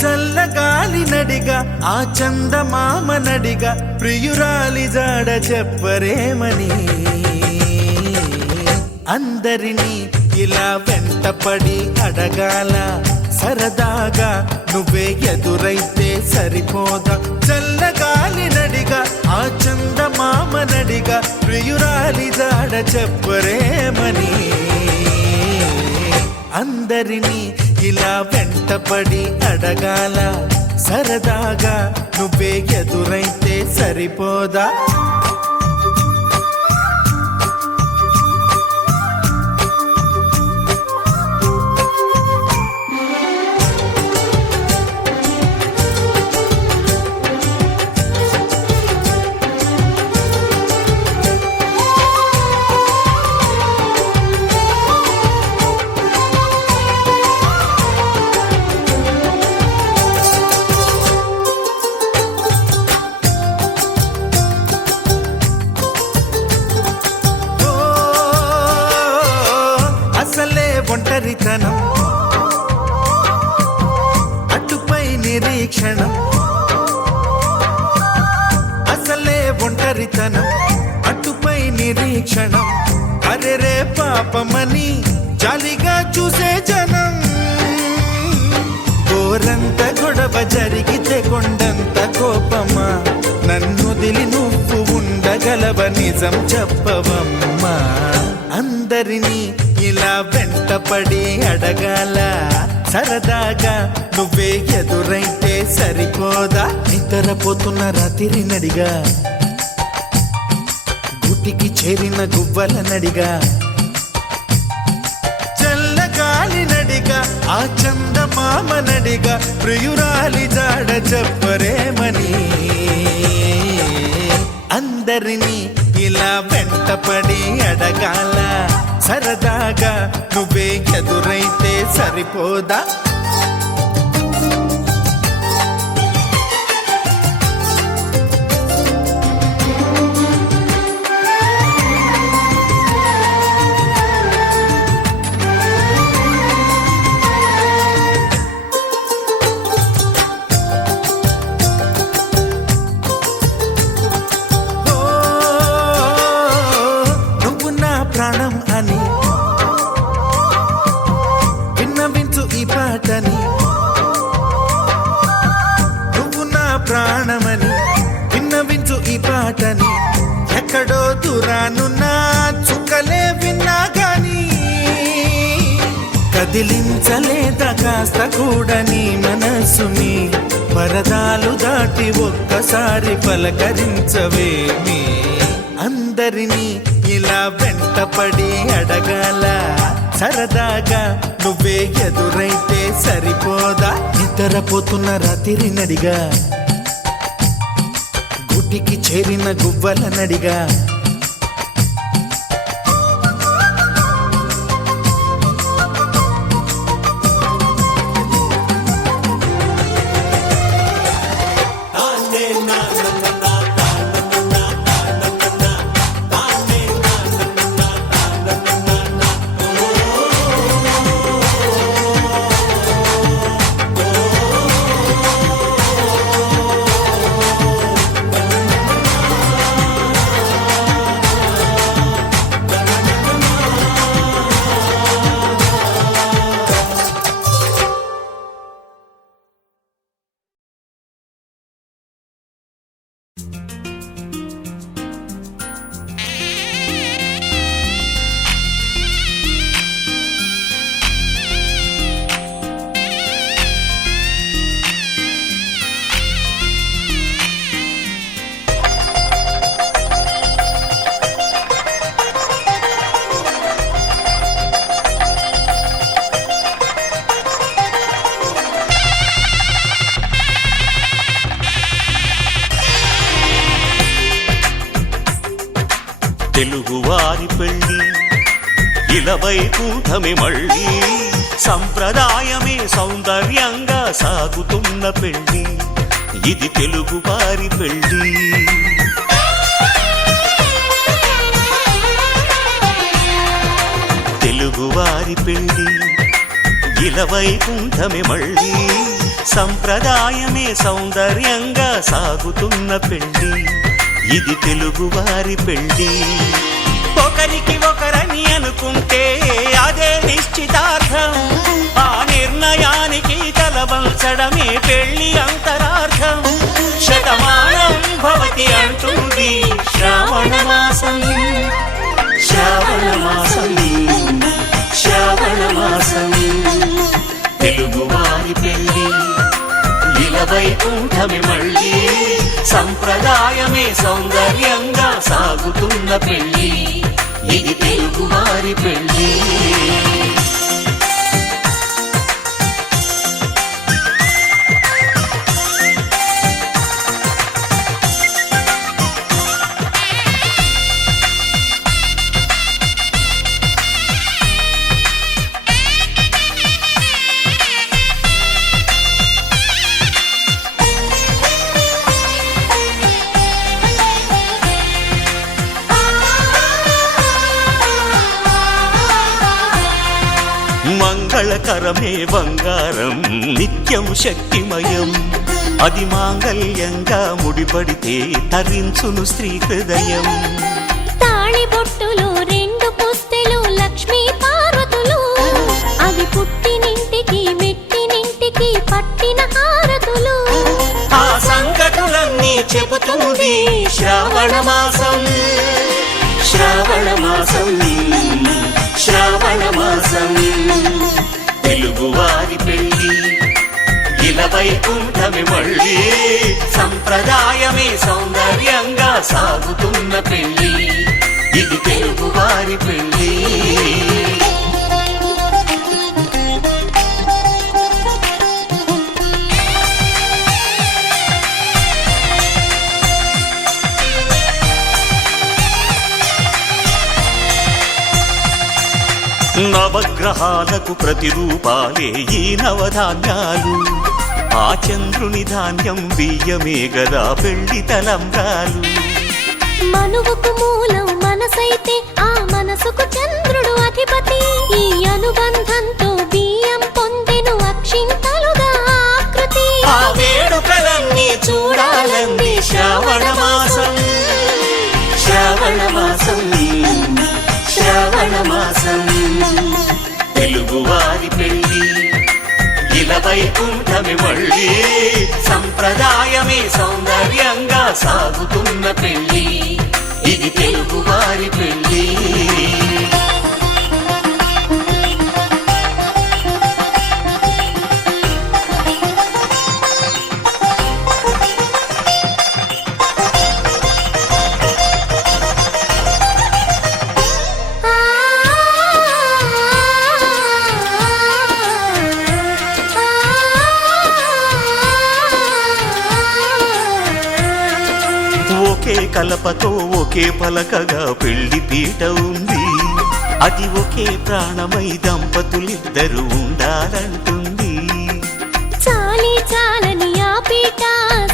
చల్లగాలి నడిగా ఆ చందమామ నడిగా ప్రియురాలి జాడ చెప్పరేమని అందరినీ ఇలా వెంటపడి అడగాల సరదాగా నువ్వే ఎదురైతే సరిపోదా చల్లగాలి నడిగా ఆ చందమామ నడిగా ప్రియురాలి జాడ చెప్పరేమని అందరినీ ఇలా వెంటపడి అడగాల సరదాగా నువ్వే ఎదురైతే సరిపోదా ఒంటరితనం అటుపై నిరీక్షణం అసలే ఒంటరితనం అటుపై నిరీక్షణం అరెరే పాపమని జాలిగా చూసే జనం గోరంత గొడవ జరిగితే కొండంత కోపమా నన్నుదిలి నువ్వు ఉండగలవ నిజం చెప్పవమ్మా అందరినీ ఇలా వెంటపడి అడగాల సరదాగా నువ్వే ఎదురైతే సరిపోదా నిద్రపోతున్న రాత్రి నడిగా గుటికి చేరిన గువ్వల నడిగా చల్లగాలి నడిగా ఆ చందమామ నడిగా ప్రియురాలి జాడ చెప్పరేమని అందరినీ ఇలా వెంటపడి అడగాల సరదాగా నువ్వే ఎదురైతే సరిపోదా ప్రాణం అని విన్నవించు ఈ పాటని నువ్వు నా ప్రాణమని విన్నవించు ఈ పాటని ఎక్కడో దూరానున్నా చుక్కలే విన్నా గాని కదిలించలేదా కాస్త కూడా నీ మనసుని పరదాలు దాటి ఒక్కసారి పలకరించవేమి అందరినీ ఇలా వెంటపడి అడగాల సరదాగా నువ్వే ఎదురైతే సరిపోదా నిద్రపోతున్న రాత్రి నడిగా గుటికి చేరిన గువ్వల నడిగా తెలుగువారి పెళ్ళి ఇలవైకుంఠమే మళ్ళీ సంప్రదాయమే సౌందర్యంగా సాగుతున్న పెళ్ళి ఇది తెలుగువారి పెళ్ళి తెలుగువారి పెళ్ళి ఇలవైకుంఠమే మళ్ళీ సంప్రదాయమే సౌందర్యంగా సాగుతున్న పెళ్లి ఇది తెలుగువారి పెళ్లి ఒకరికి ఒకరని అనుకుంటే అదే నిశ్చితార్థం ఆ నిర్ణయానికి తలవంచడమే పెళ్లి అంతరార్థం శతమానం భవతి అంటుంది శ్రావణ మాసం శ్రావణ మాసం శ్రావణ మాసం తెలుగువారి పెళ్లి ఇలవైకుంఠమి మళ్ళీ సంప్రదాయమే సౌందర్యంగా సాగుతున్న పెళ్లి ఇది తెలుగువారి పెళ్లి మంగళకరమే బంగారం నిత్యం శక్తిమయం అది మాంగళ్యంగా ముడిపడితే తరించును స్త్రీ హృదయం తాళి బొట్టులు రెండు పుస్తెలు లక్ష్మీ పార్వతులు అవి పుట్టినింటికి మెట్టినింటికి పట్టిన హారతులు ఆ సంగతులన్నీ చెబుతుంది శ్రావణ మాసం శ్రావణ మాసం శ్రావణ మాసం తెలుగువారి పెళ్లి ఇలవైకుంఠమి మళ్ళీ సంప్రదాయమే సౌందర్యంగా సాగుతున్న పెళ్లి ఇది తెలుగువారి పెళ్లి నవగ్రహాలకు ప్రతిరూపాలే ఈ నవధాన్యాలు ఆ చంద్రుని ధాన్యం బియ్యమే గదా పెళ్లి తలంబ్రాలు మనువుకు మూలం మనసైతే ఆ మనసుకు చంద్రుడు అధిపతి ఈ అనుబంధంతో బియ్యం పొందెను అక్షింతలుగా ఆకృతి ఆ వేడుకలన్నీ చూడాలంది శ్రావణ మాసం శ్రావణ మాసం శ్రావణ మాసం తెలుగువారి పెళ్లి ఇలవైకుంఠమి మళ్ళీ సంప్రదాయమే సౌందర్యంగా సాగుతున్న పెళ్లి ఇది తెలుగువారి పెళ్లి ఒకే కలపతో ఒకే పలకగా పెళ్లి పీట ఉంది అది ఒకే ప్రాణమై దంపతులిద్దరూ ఉండాలంటుంది చాలి చాలని ఆ పీట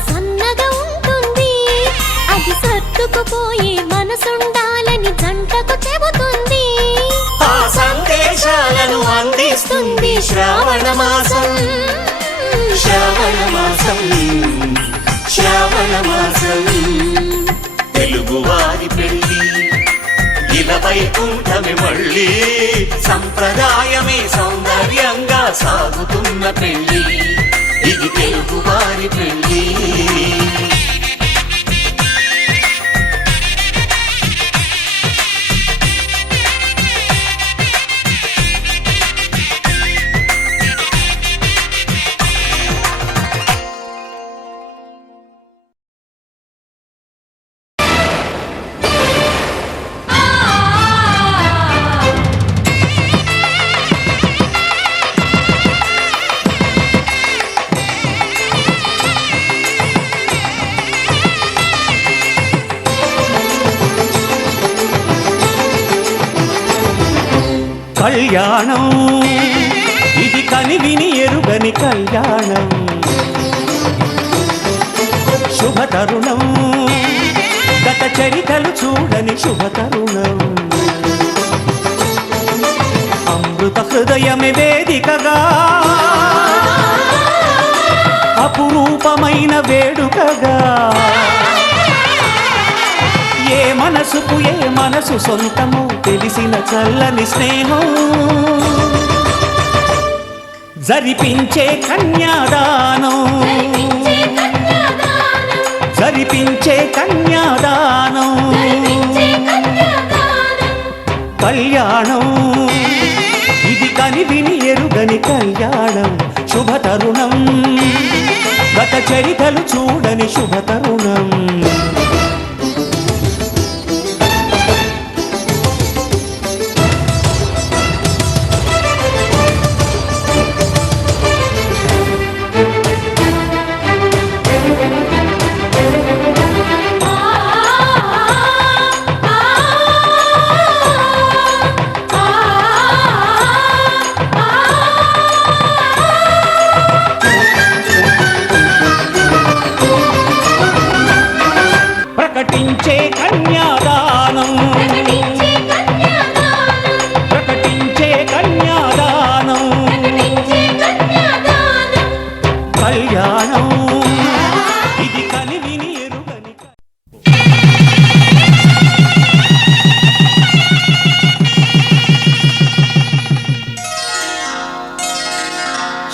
సన్నగా ఉంటుంది అది సర్దుకుపోయే మనసుండాలని జంటకు చెబుతుంది ఆ సందేశాలను అందిస్తుంది శ్రావణ మాసం శ్రావణ మాసం శ్రావణ మాసం తెలుగువారి పెళ్లి ఇలవైకుంఠమి మళ్ళీ సంప్రదాయమే సౌందర్యంగా సాగుతున్న పెళ్లి ఇది తెలుగువారి పెళ్లి కళ్యాణం ఇది కనివిని ఎరుగని కళ్యాణం శుభతరుణం గత చరితలు చూడని శుభతరుణం అమృత హృదయమే వేదికగా అపురూపమైన వేడుకగా ఏ మనసుకు ఏ మనసు సొంతము తెలిసిన చల్లని స్నేహం జరిపించే కన్యాదానం జరిపించే కన్యాదానం కళ్యాణం ఇది కనివిని ఎరుగని కళ్యాణం శుభతరుణం గత చరితలు చూడని శుభతరుణం ప్రకటించే కన్యాదానం ప్రకటించే కన్యాదానం కళ్యాణం ఇది కనివిని ఎరుగని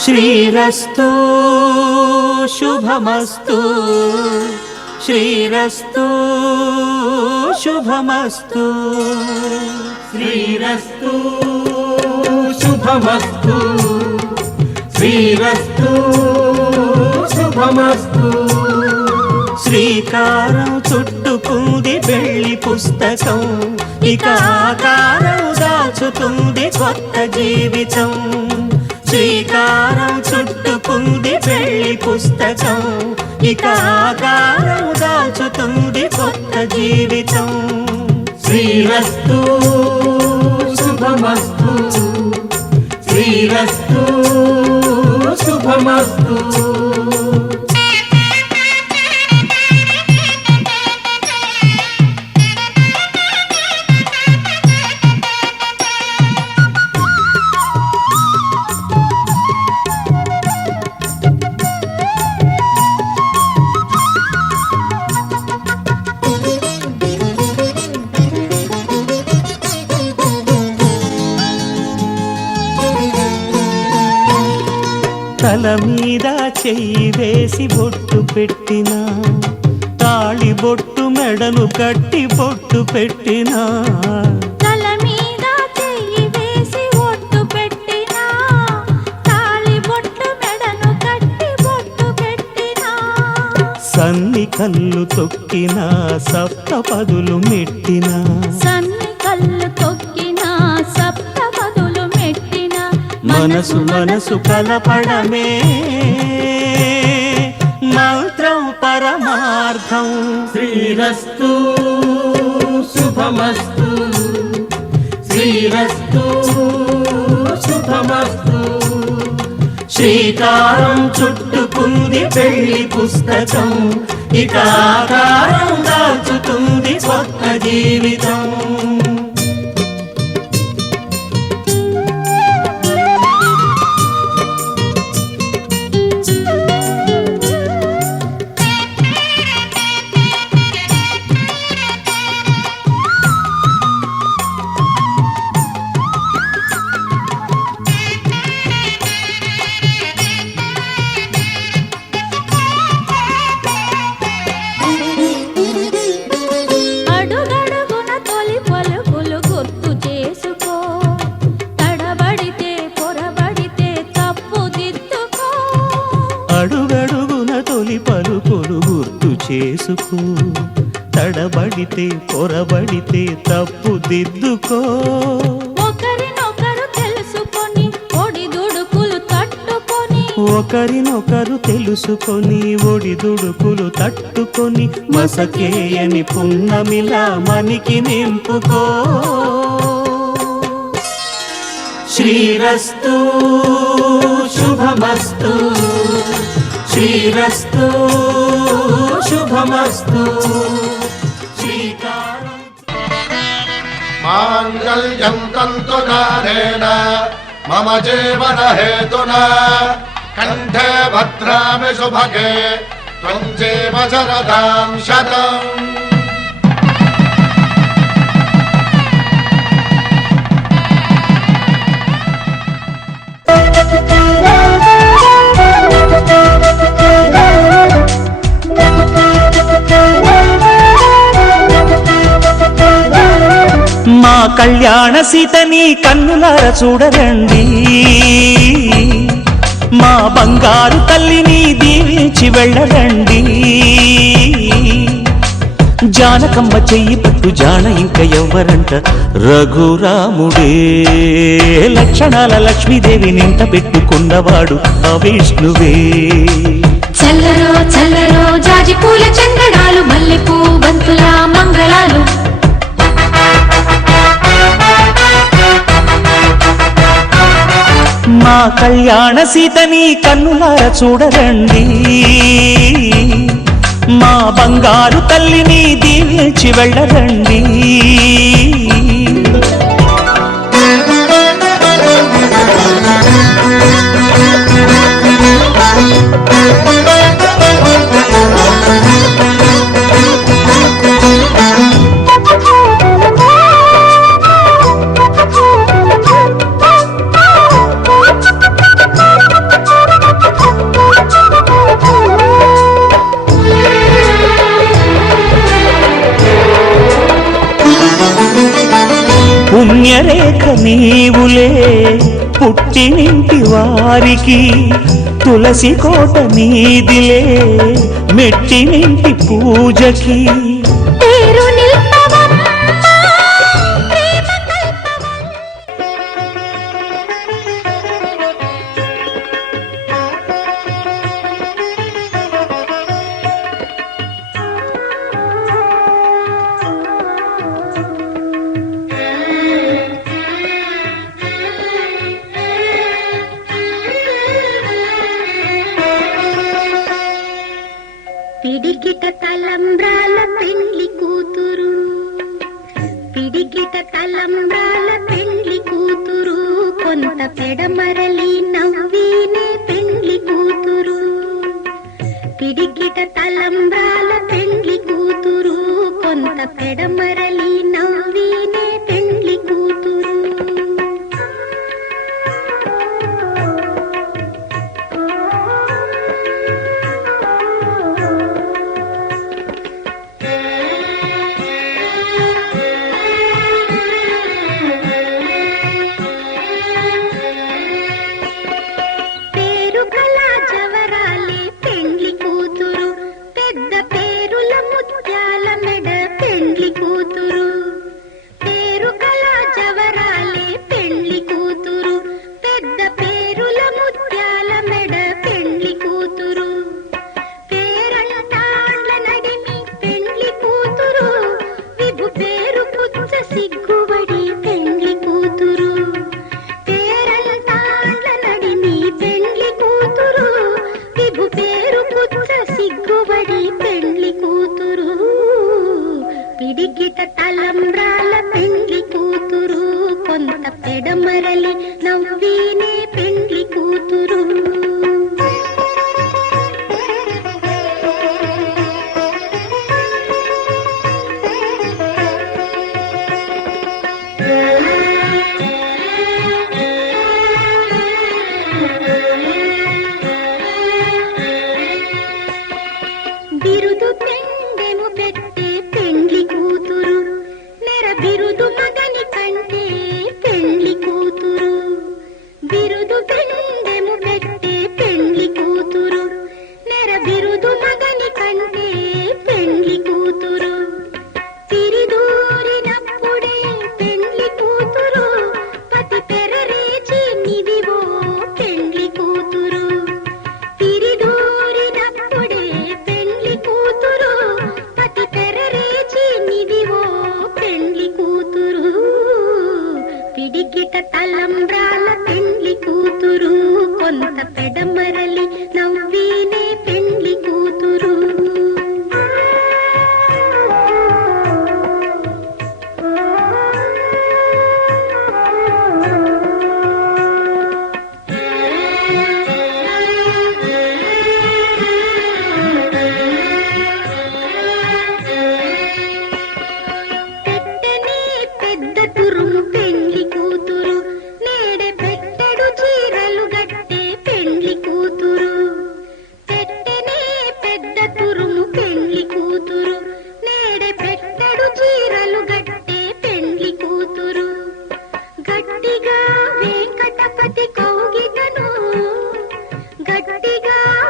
శ్రీరస్తు శుభమస్తు శ్రీరస్తు శుభమస్తు శ్రీరస్తు శుభమస్తు శ్రీరస్తు శుభమస్తు శ్రీకారం చుట్టుకుంది వెళ్ళి పుస్తకం ఇక ఆకారం దాచుతుంది కొత్త జీవితం శ్రీకారం చుట్టుకుంది వెళ్ళి పుస్తకం ఇక ఆకారం దాచుతుంది కొత్త జీవితం శ్రీరస్తు శుభమస్తు శ్రీరస్తు శుభమస్తు తల మీద చెయ్యి వేసి బొట్టు పెట్టినా తాళి బొట్టు మెడను కట్టి బొట్టు పెట్టినా తల మీద చెయ్యి వేసి ఒట్టు పెట్టినా తాళి బొట్టు మెడను కట్టి బొట్టు పెట్టినా సన్ని కళ్ళు తొక్కినా సప్తపదులు మెట్టినా సన్ని కళ్ళు తొక్కినా సప్తపదులు మెట్టినా మనసు మనసు కలపడమే మంత్రం పరమార్థం శ్రీరస్తు శుభమస్తు శ్రీరస్తు శుభమస్తు శ్రీకారం చుట్టుకుంది పెళ్లి పుస్తకం ఇక ఆకారం దాచుతుంది కొత్త జీవితం అడుగడుగున తొలి పలుకులు గుర్తు చేసుకో తడబడితే పొరబడితే తప్పు దిద్దుకో అడుగడుగున తొలి పలుకులు గుర్తు చేసుకో తడబడితే పొరబడితే తప్పు దిద్దుకో ఒకరినొకరు తెలుసుకొని ఒడిదుడుకులు తట్టుకొని ఒకరినొకరు తెలుసుకొని ఒడిదుడుకులు తట్టుకొని మసకేయని పున్నమిలా మనికి నింపుకో శ్రీరస్తు శుభమస్తు శ్రీరస్తు శుభమస్తు శ్రీకారం మాంగళ్యం తంతునానేన మమ జీవన హేతునా కంఠే భద్రామి శుభగే త్వం జీవ శరదాం శతం. మా కళ్యాణ సీతని కన్నులార చూడరండి, మా బంగారు తల్లిని దీవించి వెళ్ళరండి. జానకమ్మ చెయ్యి పట్టు జాన ఇంక ఎవ్వరంట, రఘురాముడే లక్షణాల లక్ష్మీదేవి నింట పెట్టుకున్నవాడు ఆ విష్ణువే. చల్లరో చల్లరో జాజి పూల చందనాలు, మల్లెపూ బంతుల మంగళాలు. మా కళ్యాణ సీతని కన్నులార చూడరండి, మా బంగారు తల్లిని దీవించి వెళ్ళరండి. పుణ్యరేఖ నీవులే పుట్టినింటి వారికి, తులసి కోట నీదిలే మెట్టినింటి పూజకి. పేరు నిల్పవమ్మ, ప్రేమ పిడికిట తలంబ్రాల పెండ్లి కూతురు, పిడికిట తలంబ్రాల పెండ్లి కూతురు, కొంత పెడమరలి నవ్వీనే పెండ్లి కూతురు. పిడికిట తలంబ్రాల పెండ్లి కూతురు, కొంత పెడమరలి నవ్వీనే పెండ్లి కూతురు. పేరు కళా జవరాలే పెండ్లి కూతురు, పెద్ద పేరుల ముత్యాల మెడ పెండ్లి కూతురు.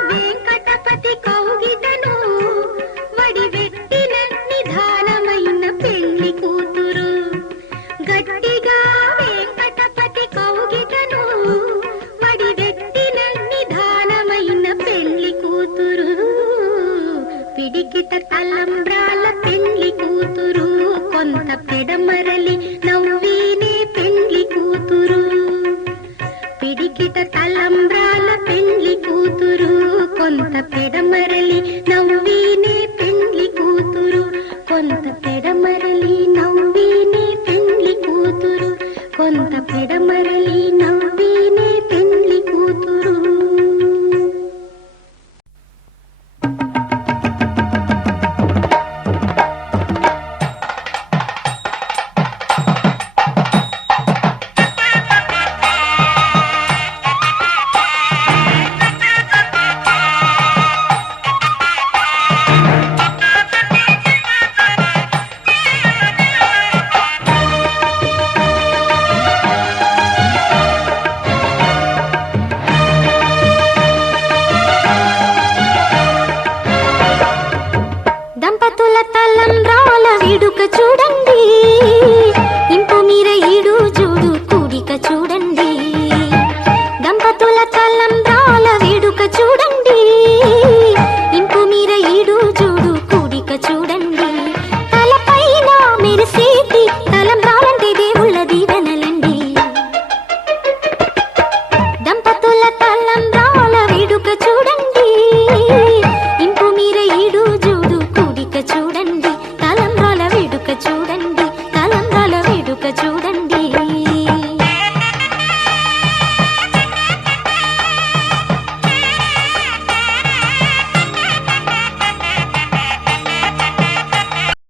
వెంకటపతి కౌగిటను వడివెట్టిన నిధానమైన పెళ్లి కూతురు. గట్టిగా వెంకటపతి కౌగిటను వడివెట్టిన నిధానమైన పెళ్లి కూతురు. పిడికిట తలంబ్రాల పెళ్లి కూతురు, కొంత పెడమరలి నవ్వీనే పెళ్లి కూతురు. పిడికిట తలంబ్రాల పెళ్లి కూతురు, కొంత పెడమరలి నవ్వి